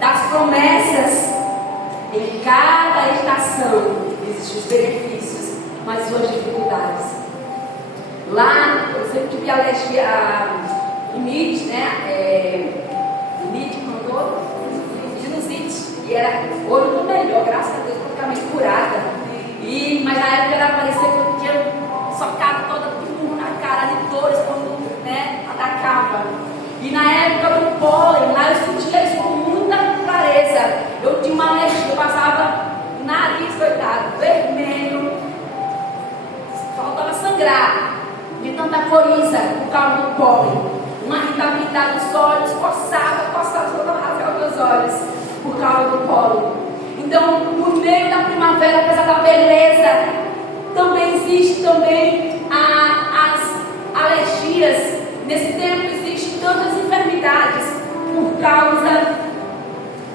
das promessas. Em cada estação existem os benefícios, mas suas dificuldades. Lá, eu sempre tive alergia a Nietzsche, né? Nietzsche mandou sinusite, e era hoje muito melhor, graças a Deus, praticamente curada. Mas na época era parecia que eu tinha socado toda na cara de dores quando, né, atacava. E na época do pólen, lá eu sentia isso com muita clareza. Eu tinha uma alergia, eu passava o nariz, coitado, vermelho, faltava sangrar. De tanta coriza por causa do pólen, uma irritabilidade nos olhos, coçava, soltava rasgar os meus olhos por causa do pólen. Então, no meio da primavera, apesar da beleza, também existe as alergias. Nesse tempo existem tantas enfermidades por causa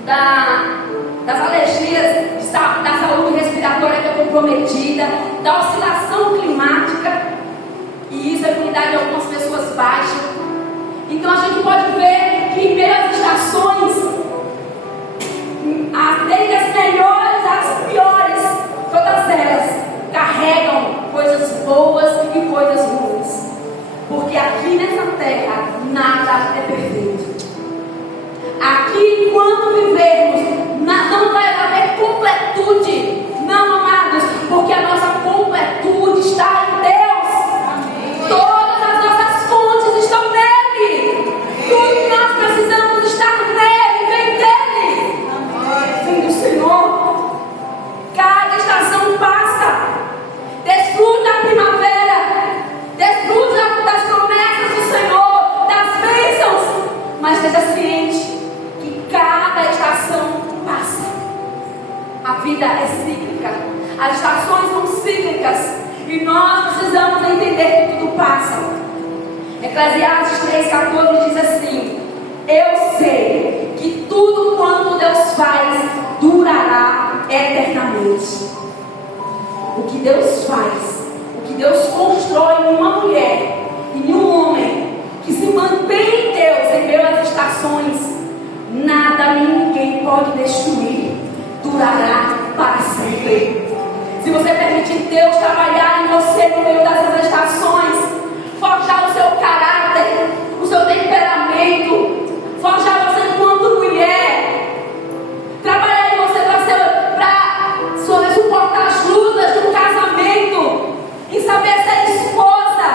das alergias, da saúde respiratória que é comprometida, da oscilação climática. E isso, a imunidade de algumas pessoas baixa. Então a gente pode ver que em meio às estações, desde as melhores às piores, todas elas carregam coisas boas e coisas ruins. Porque aqui nessa terra nada é perfeito. Aqui, enquanto vivermos, não vai haver completude. Não, amados, porque a nossa completude está em Deus. Todas as nossas fontes estão nele. Tudo que nós precisamos estar nele, vem vida é cíclica. As estações são cíclicas. E nós precisamos entender que tudo passa. Eclesiastes 3,14 diz assim: eu sei que tudo quanto Deus faz durará eternamente. O que Deus faz, o que Deus constrói em uma mulher e em um homem que se mantém em Deus em meio às estações, nada nem ninguém pode destruir, durará para sempre. Se você permitir Deus trabalhar em você no meio dessas estações, forjar o seu caráter, o seu temperamento, forjar você enquanto mulher, trabalhar em você para suportar as lutas do casamento, em saber ser esposa,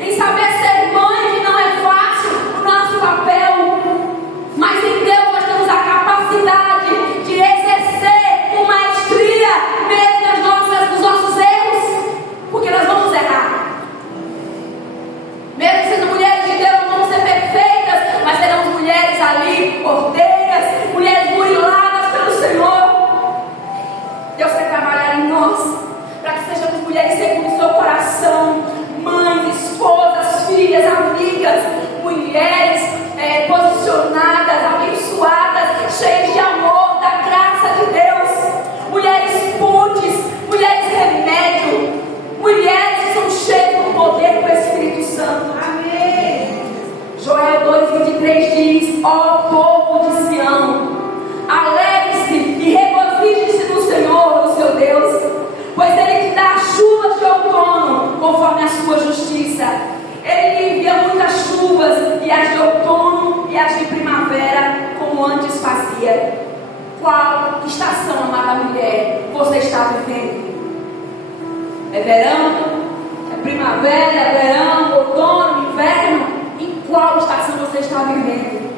em saber ser mãe, que não é fácil o nosso papel, mas em Deus nós temos a capacidade de exercer com maestria mesmo nos nossos erros, porque nós vamos errar. Mesmo sendo mulheres de Deus, não vamos ser perfeitas, mas seremos mulheres ali, ordeiras, mulheres buriladas pelo Senhor. Deus quer trabalhar em nós, para que sejamos mulheres segundo o seu coração, mães, esposas, filhas, amigas, mulheres posicionadas, abençoadas, cheias de amor, da graça de Deus, mulheres pudes, mulheres remédio, mulheres que são cheias do poder do Espírito Santo. Amém. Joel 2,23 diz: ó povo de Sião, alegre-se e regozije-se no Senhor, no seu Deus, pois Ele te dá chuvas de outono conforme a sua justiça. Ele envia muitas chuvas, e as de outono e as de primavera, como antes fazia. Qual estação, amada mulher, você está vivendo? É verão? É primavera? É verão? Outono? Inverno? Em qual estação você está vivendo?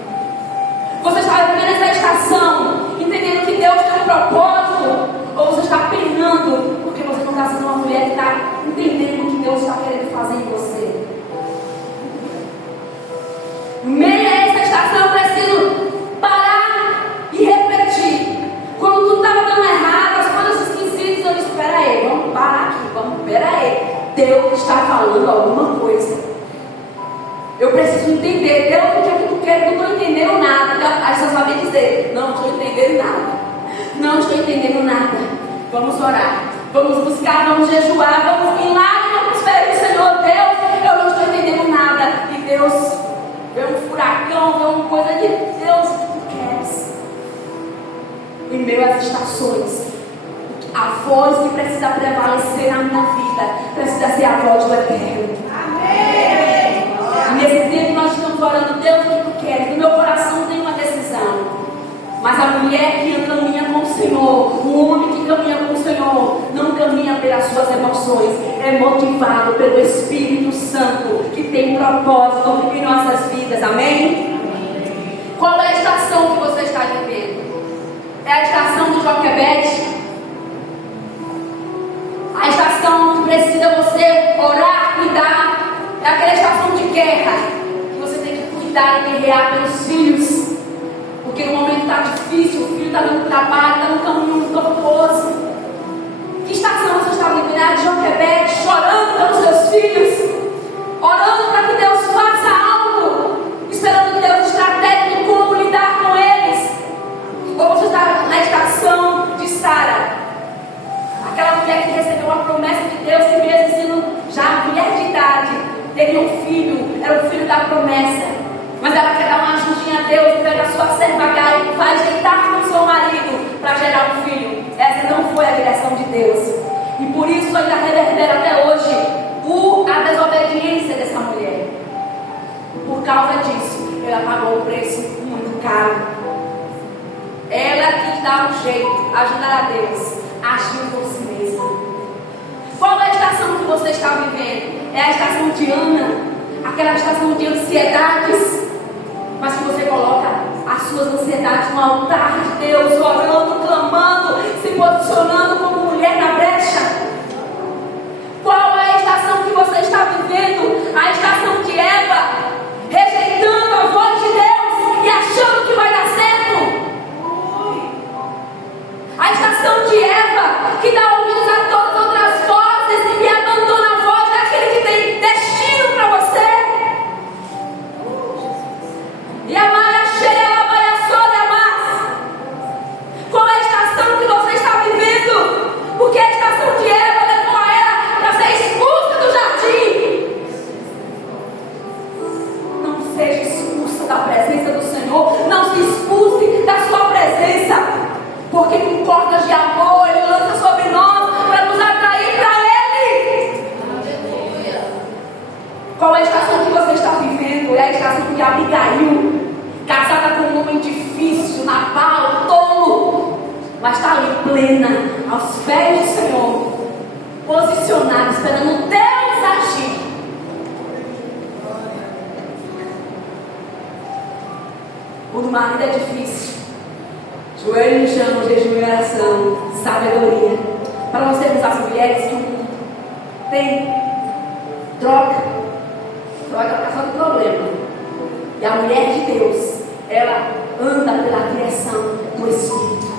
Você está vivendo essa estação entendendo que Deus tem um propósito? Ou você está penando porque você não está sendo uma mulher que está entendendo o que Deus está querendo fazer em você? No meio dessa estação eu preciso parar e refletir. Quando tudo estava dando errado, as coisas esquisitas, eu disse: espera aí, vamos parar aqui, espera aí. Deus está falando alguma coisa. Eu preciso entender. Deus, o que é que tu quer? Eu não estou entendendo nada. Aí você vai me dizer: não estou entendendo nada. Não estou entendendo nada. Vamos orar, vamos buscar, vamos jejuar, vamos em lágrimas para o Senhor. Deus, eu não estou entendendo nada. E Deus vê um furacão, vê uma coisa de Deus, o que tu queres? Em meio às estações, a voz que precisa prevalecer na minha vida precisa ser a voz do Eterno. Amém. Nesse tempo nós estamos orando: Deus, o que tu queres? No meu coração tem uma decisão. Mas a mulher que caminha com o Senhor, o homem que caminha com o Senhor, não caminha pelas suas emoções, é motivado pelo Espírito Santo, que tem propósito em nossas vidas. Amém? Qual é a estação que você está vivendo? É a estação de Joquebede? A estação que precisa você orar, cuidar? É aquela estação de guerra, que você tem que cuidar e guerrear pelos filhos? Porque no momento está difícil, o filho está dando trabalho, está no caminho tortuoso. Que estação você está vivendo? A de Joquebede, chorando pelos seus filhos, orando para que Deus faça algo, esperando que Deus estratégia de como lidar com eles? Ou você está na estação de Sara, aquela mulher que recebeu uma promessa de Deus, que mesmo sendo já mulher de idade, teve um filho, era o filho da promessa. Mas ela quer dar uma ajudinha a Deus e pega a sua serva Agar e faz deitar com o seu marido para gerar um filho. Essa não foi a direção de Deus. E por isso ainda reverbera até hoje a desobediência dessa mulher. Por causa disso, ela pagou um preço muito caro. Ela quis dar um jeito, ajudar a Deus, agiu por si mesma. Qual é a estação que você está vivendo? É a estação de Ana, aquela estação de ansiedades, mas que você coloca as suas ansiedades no altar de Deus, orando, clamando, se posicionando como mulher na brecha. Qual é a estação que você está vivendo? A estação de Eva, rejeitando a voz de Deus e achando que vai dar certo. A que dá ouvidos a todas as outras vozes e abandona a voz daquele que tem destino para você. E a Maia cheia, a Maia sola, mas qual é a estação que você está vivendo? Porque a estação de Eva levou a ela para ser expulsa do jardim. Não seja expulsa da presença do Senhor. Não se expulse da sua presença. Porque com cordas de amor Ele lança sobre nós para nos atrair para Ele. Aleluia. Qual é a estação que você está vivendo? É a estação de Abigail, casada com um homem difícil, Nabal, tolo, mas está ali plena, aos pés do Senhor, posicionada, esperando Deus agir. Quando o marido é difícil, joelho no chão, jejum e oração, sabedoria. Para nós sermos as mulheres que o mundo tem, troca a questão do problema. E a mulher de Deus, ela anda pela direção do Espírito.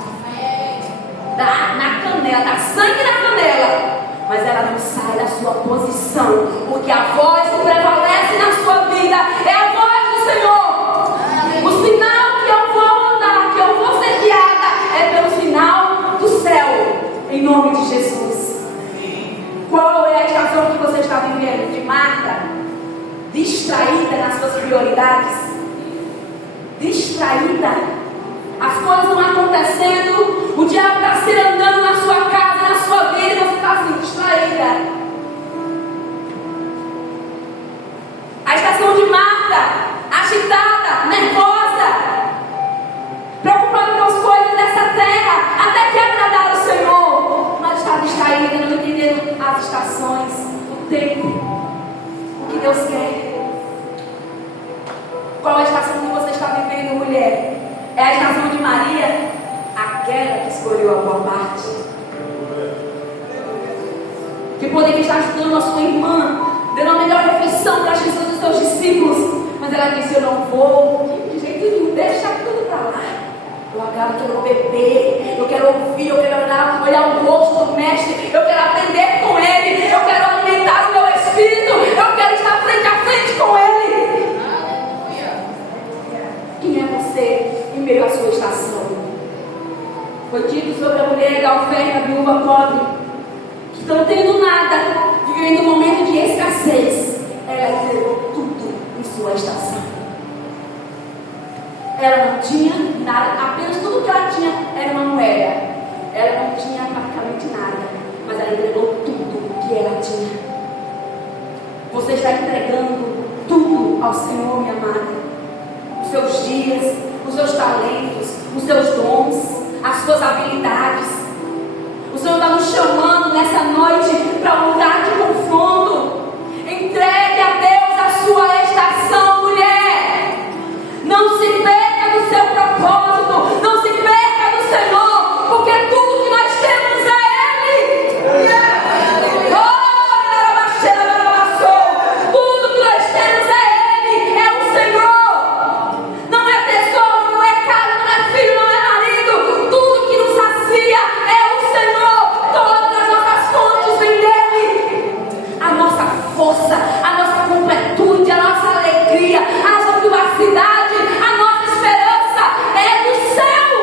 Dá na canela, dá sangue na canela, mas ela não sai da sua posição, porque a voz que prevalece na sua vida é a voz do Senhor. O sinal que eu vou andar, que eu vou ser guiada, é pelo sinal do céu, em nome de Jesus. Qual é a estação que você está vivendo? De Marta, distraída nas suas prioridades, distraída, as coisas não acontecendo, o diabo está se andando na sua casa, na sua vida, e você está assim, distraída. A estação de Marta, agitada, nervosa, preocupada com as coisas dessa terra, até que agradar o Senhor, mas está distraída, não entendendo as estações, o tempo, o que Deus quer. Qual é a estação que você está vivendo, mulher? É a estação de Maria, aquela que escolheu a boa parte, que poderia estar ajudando a sua irmã, dando a melhor refeição para Jesus e seus discípulos, mas ela disse: eu não vou de jeito nenhum, deixa tudo para lá. Eu agora quero beber, eu quero ouvir, eu quero olhar o rosto do mestre, eu quero aprender com ele, eu quero alimentar o meu espírito, eu quero estar frente a frente com ele. Aleluia. Quem é você em meio à sua estação? Foi dito sobre a mulher da oferta, a viúva pobre, que estão tendo nada, vivendo um momento de escassez. Ela entregou tudo em sua estação. Ela não tinha nada, apenas tudo que ela tinha era uma moeda. Ela não tinha praticamente nada, mas ela entregou tudo que ela tinha. Você está entregando tudo ao Senhor, minha amada. Os seus dias, os seus talentos, os seus dons, as suas habilidades. O Senhor está nos chamando nessa noite para um lugar de confronto. Entregue a Deus a sua estação, mulher. Não se perca do seu propósito. Não se perca do Senhor, porque tudo que nós temos é Ele. Tudo que nós temos é Ele, é o Senhor. Não é tesouro, não é casa, não é filho, não é marido. Tudo que nos sacia é o Senhor. Todas as nossas fontes vêm dEle. A nossa força, a nossa completude, a nossa alegria, a nossa privacidade, a nossa esperança é do céu.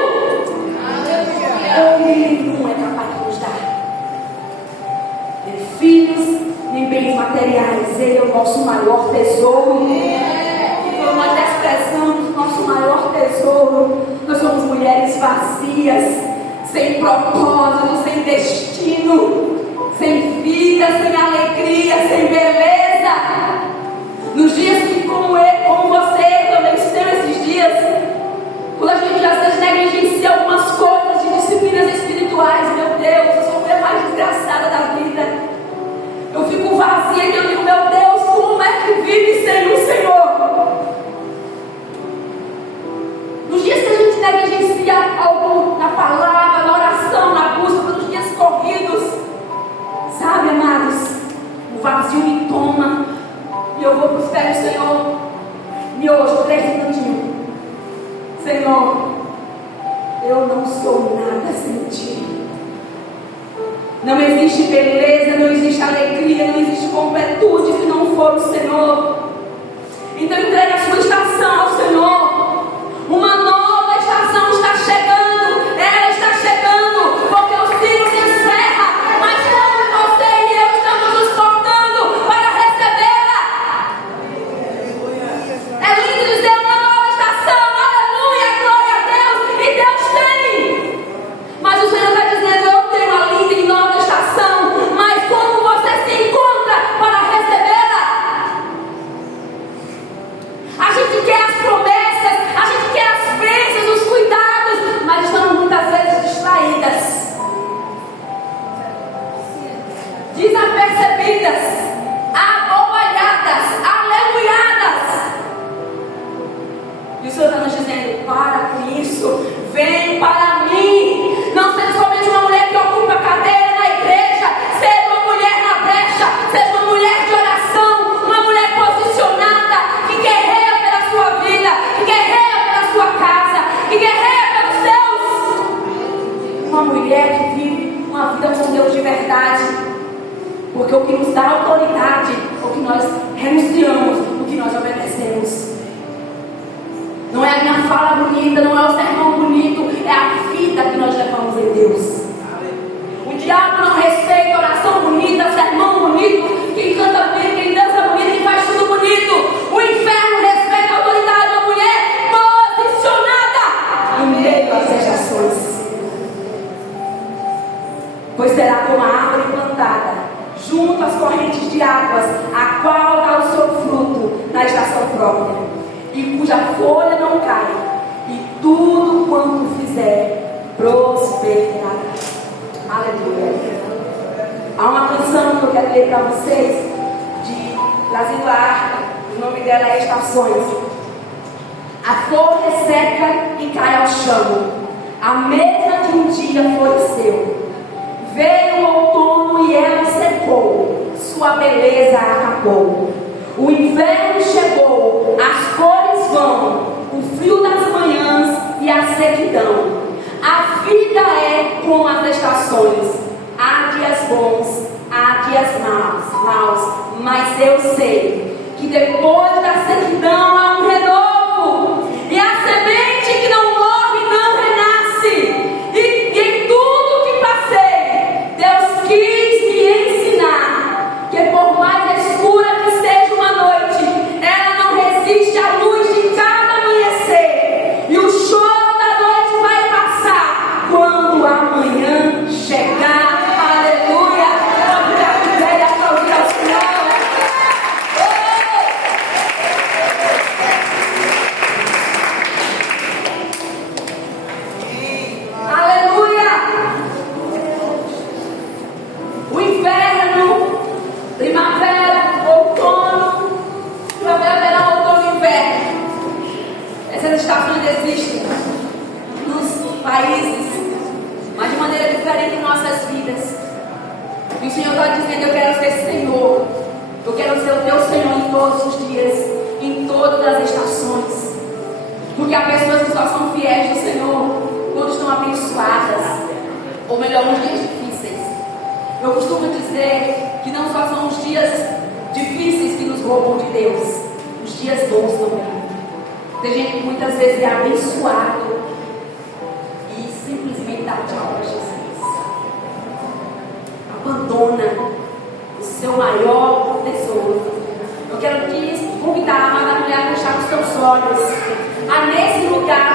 Ele não é capaz de nos dar nem filhos, nem bens materiais. Ele é o nosso maior tesouro. E quando nós desprezamos o nosso maior tesouro, nós somos mulheres vazias, sem propósito, sem destino, sem vida, sem alegria, sem beleza. Nos dias que, como você, eu também tenho esses dias, quando a gente às vezes negligencia algumas coisas de disciplinas espirituais, meu Deus, eu sou a mulher mais desgraçada da vida. Eu fico vazia e eu digo: meu Deus, como é que vive sem o Senhor? Nos dias que a gente negligencia algo na palavra, na oração, na busca, nos dias corridos, sabe, amados, o vazio me toma e eu vou para os pés do Senhor. E hoje, 3 minutinhos. Senhor, eu não sou nada sem Ti. Não existe beleza, não existe alegria, não existe completude se não for o Senhor. Então entregue a sua estação ao Senhor. Uma nova estação está chegando. Ela está chegando porque o ciclo se encerra. Mas como você e eu estamos nos portando para recebê-la? É lindo dizer uma nova estação. Aleluia, glória a Deus. E Deus tem. Mas o Senhor está dizendo: eu tenho a linda e nova estação. Mas como você se encontra para recebê-la? A gente quer as promessas, a gente quer as bênçãos, os cuidados, mas estamos muitas vezes distraídas, desapercebidas, abobalhadas, aleluiadas. E o Senhor está nos dizendo: para com isso, vem para mim. Não seja somente uma mulher que ocupa cadeira na igreja, seja uma mulher na brecha, seja uma mulher de oração, uma mulher posicionada, que guerreia pela sua vida, que guerreia pela sua casa, que guerreia pelos seus. Uma mulher que vive uma vida com Deus de verdade, porque o que nos dá autoridade, o que nós renunciamos, o que nós obedecemos. Não é a minha fala bonita, não é o sermão bonito, é a vida que nós levamos em Deus. O diabo não respeita oração bonita, sermão bonito, quem canta bonito, quem dança bonito, quem faz tudo bonito. O inferno respeita a autoridade da mulher posicionada em meio às estações. Pois será como a árvore plantada junto às correntes de águas, a qual dá o seu fruto na estação própria, e cuja folha não cai, e tudo quanto fizer prosperará. Aleluia. Há uma canção que eu quero ler para vocês, trazendo a arca, o nome dela é Estações. A flor resseca e cai ao chão, a mesma de um dia floresceu. Veio o outono e ela secou, sua beleza acabou. O inverno chegou, as cores vão, o frio das manhãs e a sequidão. A vida é como as estações, há dias bons, há dias maus, mas eu sei que depois da sequidão há um renovo, e a semente que não morre não renasce. E em tudo que passei, Deus quis me ensinar que por mais escura que seja uma noite, ela não resiste à luz de cada amanhecer, e o choro da noite vai passar quando amanhã chegar. Aleluia! Aplaudir a ideia, aplaudir ao Senhor. Aleluia! O inverno, primavera, outono, primavera, verão, outono e inverno. Essas estações existem nos países, mas de maneira diferente em nossas vidas. E o Senhor está dizendo: eu quero ser Senhor, eu quero ser o teu Senhor em todos os dias, em todas as estações. Porque há pessoas que só são fiéis do Senhor quando estão abençoadas, ou melhor, nos dias difíceis. Eu costumo dizer que não só são os dias difíceis que nos roubam de Deus, os dias bons também. Tem gente que muitas vezes é abençoado e simplesmente dá tchau para Jesus. Abandona o seu maior tesouro. Eu quero te convidar, amada mulher, a fechar os teus olhos. Há nesse lugar